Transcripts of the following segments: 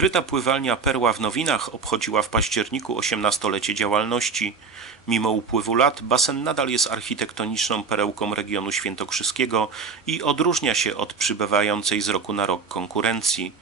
Ukryta pływalnia Perła w Nowinach obchodziła w październiku 18-lecie działalności. Mimo upływu lat basen nadal jest architektoniczną perełką regionu świętokrzyskiego i odróżnia się od przybywającej z roku na rok konkurencji.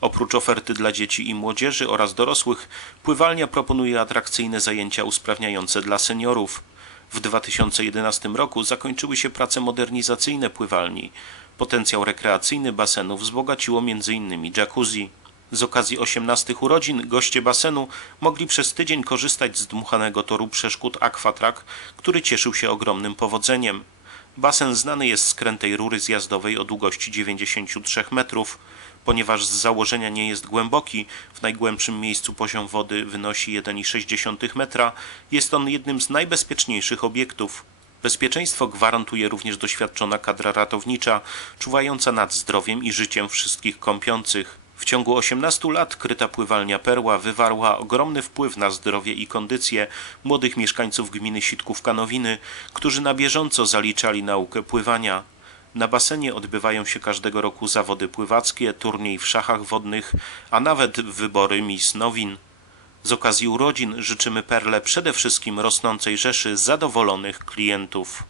Oprócz oferty dla dzieci i młodzieży oraz dorosłych, pływalnia proponuje atrakcyjne zajęcia usprawniające dla seniorów. W 2011 roku zakończyły się prace modernizacyjne pływalni. Potencjał rekreacyjny basenu wzbogaciło m.in. jacuzzi. Z okazji 18 urodzin goście basenu mogli przez tydzień korzystać z dmuchanego toru przeszkód Aquatrack, który cieszył się ogromnym powodzeniem. Basen znany jest z krętej rury zjazdowej o długości 93 metrów. Ponieważ z założenia nie jest głęboki, w najgłębszym miejscu poziom wody wynosi 1,6 metra, jest on jednym z najbezpieczniejszych obiektów. Bezpieczeństwo gwarantuje również doświadczona kadra ratownicza, czuwająca nad zdrowiem i życiem wszystkich kąpiących. W ciągu 18 lat kryta pływalnia Perła wywarła ogromny wpływ na zdrowie i kondycję młodych mieszkańców gminy Sitkówka-Nowiny, którzy na bieżąco zaliczali naukę pływania. Na basenie odbywają się każdego roku zawody pływackie, turniej w szachach wodnych, a nawet wybory Miss Nowin. Z okazji urodzin życzymy Perle przede wszystkim rosnącej rzeszy zadowolonych klientów.